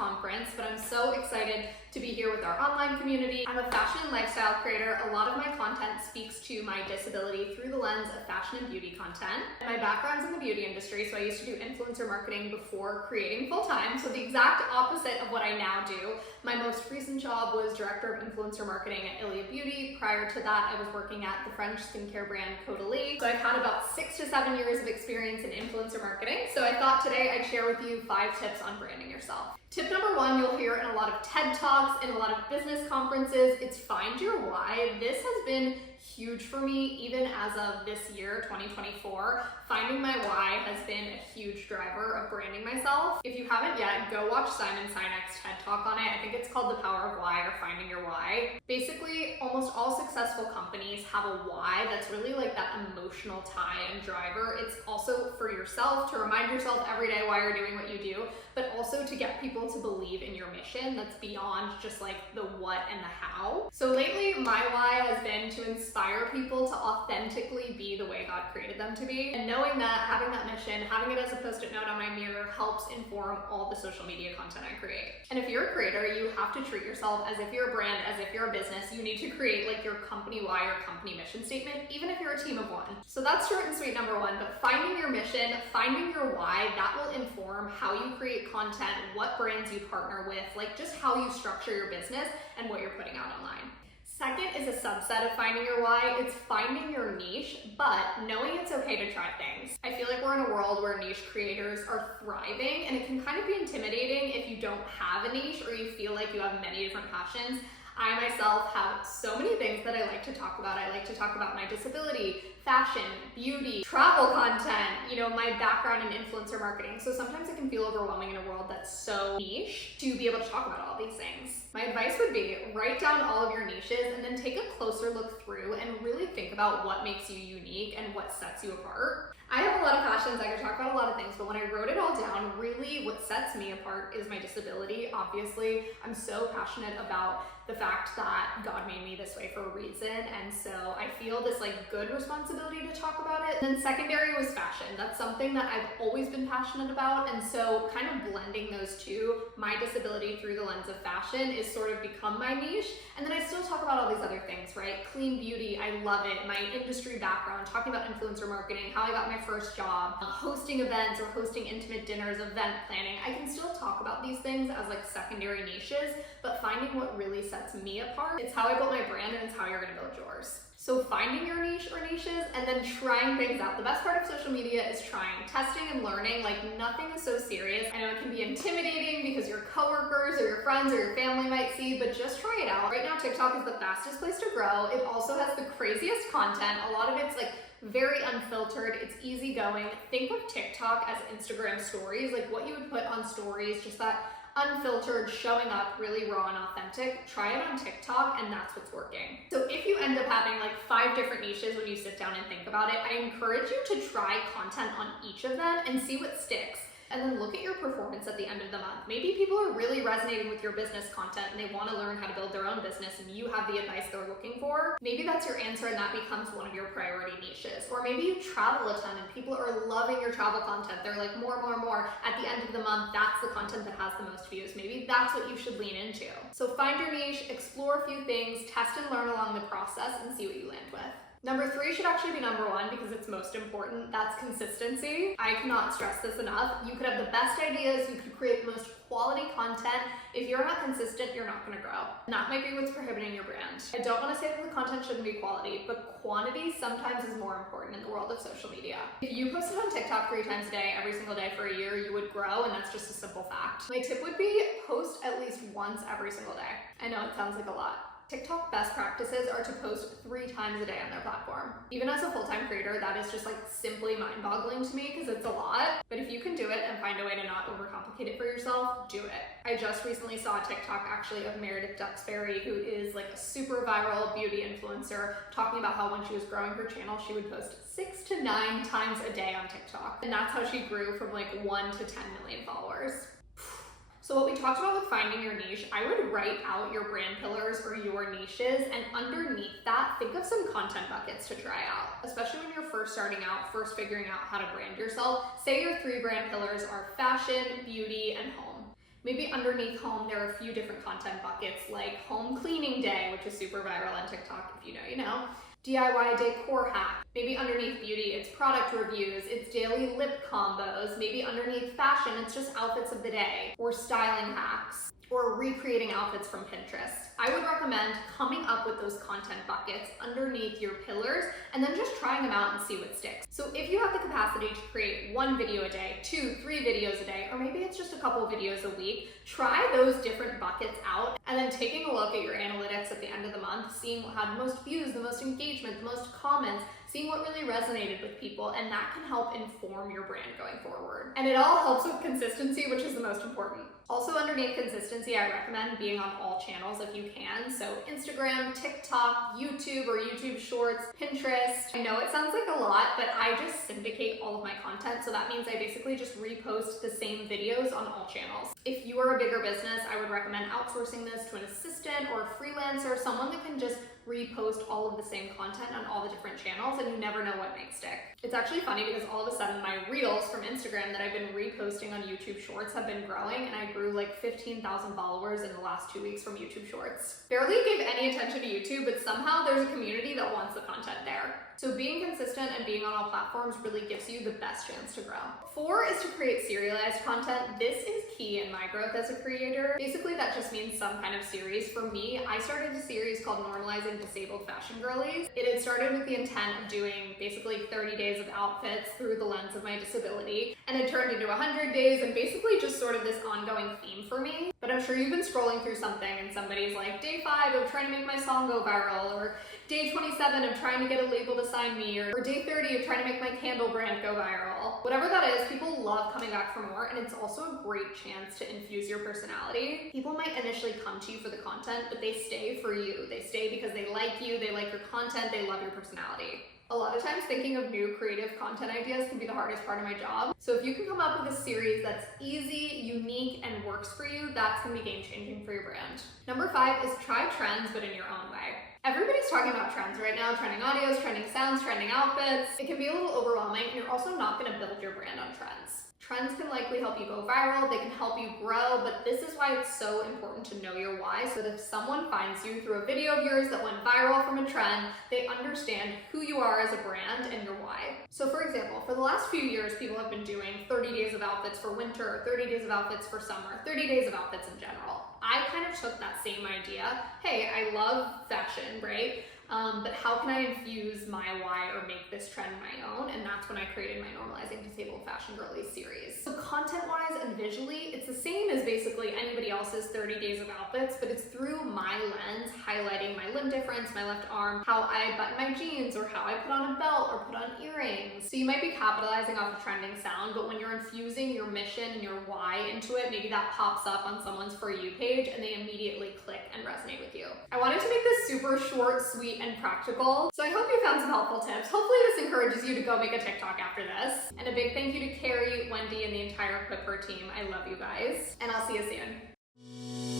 conference, but I'm so excited to be here with our online community. I'm a fashion and lifestyle creator. A lot of my content speaks to my disability through the lens of fashion and beauty content. My background's in the beauty industry, so I used to do influencer marketing before creating full-time, so the exact opposite of what I now do. My most recent job was director of influencer marketing at Ilia Beauty. Prior to that, I was working at the French skincare brand Caudalie. So I've had about 6 to 7 years of experience in influencer marketing. So I thought today I'd share with you 5 tips on branding yourself. Tip number 1, you'll hear in a lot of TED Talks, in a lot of business conferences, it's find your why. This has been huge for me even as of this year, 2024. Finding my why has been a huge driver of branding myself. If you haven't yet, go watch Simon Sinek's TED Talk on it. I think it's called The Power of Why or Finding Your Why. Basically, almost all successful companies have a why that's really like that emotional tie and driver. It's also for yourself, to remind yourself every day why you're doing what you do, but also to get people to believe in your mission that's beyond just like the what and the how. So lately, my why has been to inspire people to authentically be the way God created them to be. And knowing that, having that mission, having it as a post-it note on my mirror helps inform all the social media content I create. And if you're a creator, you have to treat yourself as if you're a brand, as if you're a business. You need to create like your company why or company mission statement, even if you're a team of 1. So that's short and sweet number 1, but finding your mission, finding your why, that will inform how you create content, what brands you partner with, like just how you structure your business and what you're putting out online. Second is a subset of finding your why. It's finding your niche, but knowing it's okay to try things. I feel like we're in a world where niche creators are thriving, and it can kind of be intimidating if you don't have a niche or you feel like you have many different passions. I myself have so many things that I like to talk about. I like to talk about my disability, fashion, beauty, travel content, my background in influencer marketing. So sometimes it can feel overwhelming in a world that's so niche to be able to talk about all these things. My advice would be write down all of your niches and then take a closer look through and really think about what makes you unique and what sets you apart. I have a lot of passions, I could talk about a lot of things, but when I wrote it all down, really what sets me apart is my disability. Obviously, I'm so passionate about the fact that God made me this way for a reason, and so I feel this like good responsibility to talk about it. And then secondary was fashion. That's something that I've always been passionate about, and so kind of blending those two, my disability through the lens of fashion, is sort of become my niche. And then I still talk about all these other things, right? Clean beauty, I love it. My industry background, talking about influencer marketing, how I got my first job, hosting events or hosting intimate dinners, event planning. I can still talk about these things as like secondary niches, but finding what really sets me apart, it's how I built my brand and it's how you're gonna build yours. So finding your niche or niches and then trying things out. The best part of social media is trying, testing and learning. Like nothing is so serious. I know it can be intimidating because your coworkers or your friends or your family might see, but just try it out. Right now, TikTok is the fastest place to grow. It also has the craziest content. A lot of it's like very unfiltered, it's easygoing. Think of TikTok as Instagram stories, like what you would put on stories, just that unfiltered, showing up really raw and authentic. Try it on TikTok and that's what's working. So if you end up having like 5 different niches when you sit down and think about it, I encourage you to try content on each of them and see what sticks. And then look at your performance at the end of the month. Maybe people are really resonating with your business content and they want to learn how to build their own business and you have the advice they're looking for. Maybe that's your answer and that becomes one of your priority niches. Or maybe you travel a ton and people are loving your travel content. They're like more. At the end of the month, that's the content that has the most views. Maybe that's what you should lean into. So find your niche, explore a few things, test and learn along the process and see what you land with. Number 3 should actually be number 1 because it's most important. That's consistency. I cannot stress this enough. You could have the best ideas, you could create the most quality content. If you're not consistent, you're not gonna grow. And that might be what's prohibiting your brand. I don't wanna say that the content shouldn't be quality, but quantity sometimes is more important in the world of social media. If you posted on TikTok 3 times a day, every single day for a year, you would grow, and that's just a simple fact. My tip would be post at least once every single day. I know it sounds like a lot. TikTok best practices are to post 3 times a day on their platform. Even as a full-time creator, that is just like simply mind-boggling to me because it's a lot. But if you can do it and find a way to not overcomplicate it for yourself, do it. I just recently saw a TikTok actually of Meredith Duxbury, who is like a super viral beauty influencer, talking about how when she was growing her channel, she would post 6 to 9 times a day on TikTok. And that's how she grew from like 1 to 10 million followers. So what we talked about with finding your niche, I would write out your brand pillars or your niches, and underneath that, think of some content buckets to try out, especially when you're first starting out, first figuring out how to brand yourself. Say your 3 brand pillars are fashion, beauty, and home. Maybe underneath home, there are a few different content buckets like home cleaning day, which is super viral on TikTok. If you know, you know. DIY decor hack. Maybe underneath beauty, it's product reviews, it's daily lip combos. Maybe underneath fashion, it's just outfits of the day, or styling hacks, or recreating outfits from Pinterest. I would recommend coming up with those content buckets underneath your pillars and then just trying them out and see what sticks. So if you have the capacity to create 1 video a day, 2, 3 videos a day, or maybe it's just a couple videos a week, try those different buckets out and then taking a look at your analytics at the end of the month, seeing what had the most views, the most engagement, the most comments, seeing what really resonated with people, and that can help inform your brand going forward. And it all helps with consistency, which is the most important. Also underneath consistency, I recommend being on all channels if you can. So Instagram, TikTok, YouTube or YouTube Shorts, Pinterest. I know it sounds like a lot, but I just syndicate all of my content. So that means I basically just repost the same videos on all channels. If you are a bigger business, I would recommend outsourcing this to an assistant or a freelancer, someone that can just repost all of the same content on all the different channels, and you never know what might stick. It's actually funny because all of a sudden my reels from Instagram that I've been reposting on YouTube Shorts have been growing, and I grew like 15,000 followers in the last 2 weeks from YouTube Shorts. Barely gave any attention to YouTube, but somehow there's a community that wants the content there. So being consistent and being on all platforms really gives you the best chance to grow. 4 is to create serialized content. This is key in my growth as a creator. Basically, that just means some kind of series. For me, I started a series called Normalizing Disabled Fashion Girlies. It had started with the intent of doing basically 30 days of outfits through the lens of my disability, and it turned into 100 days and basically just sort of this ongoing theme for me. But I'm sure you've been scrolling through something and somebody's like, day 5 of trying to make my song go viral, or day 27 of trying to get a label to sign me, or day 30 of trying to make my candle brand go viral. Whatever that is, people love coming back for more, and it's also a great chance to infuse your personality. People might initially come to you for the content, but they stay for you. They stay because they like you, they like your content, they love your personality. A lot of times thinking of new creative content ideas can be the hardest part of my job. So if you can come up with a series that's easy, unique, and works for you, that's gonna be game-changing for your brand. Number 5 is try trends, but in your own way. Everybody's talking about trends right now, trending audios, trending sounds, trending outfits. It can be a little overwhelming, and you're also not gonna build your brand on trends. Trends can likely help you go viral, they can help you grow, but this is why it's so important to know your why, so that if someone finds you through a video of yours that went viral from a trend, they understand who you are as a brand and your why. So for example, for the last few years, people have been doing 30 days of outfits for winter, 30 days of outfits for summer, 30 days of outfits in general. I kind of took that same idea. Hey, I love fashion, right? But how can I infuse my why or make this trend my own? And that's when I created my Normalizing Disabled Fashion Girlies series. So content-wise and visually, it's the same as basically anybody else's 30 days of outfits, but it's through my lens, highlighting my limb difference, my left arm, how I button my jeans, or how I put on a belt or put on earrings. So you might be capitalizing off a trending sound, but when you're infusing your mission and your why into it, maybe that pops up on someone's For You page and they immediately click and resonate with you. I wanted to make this super short, sweet, and practical. So I hope you found some helpful tips. Hopefully this encourages you to go make a TikTok after this. And a big thank you to Carrie, Wendy, and the entire Quipper team. I love you guys. And I'll see you soon.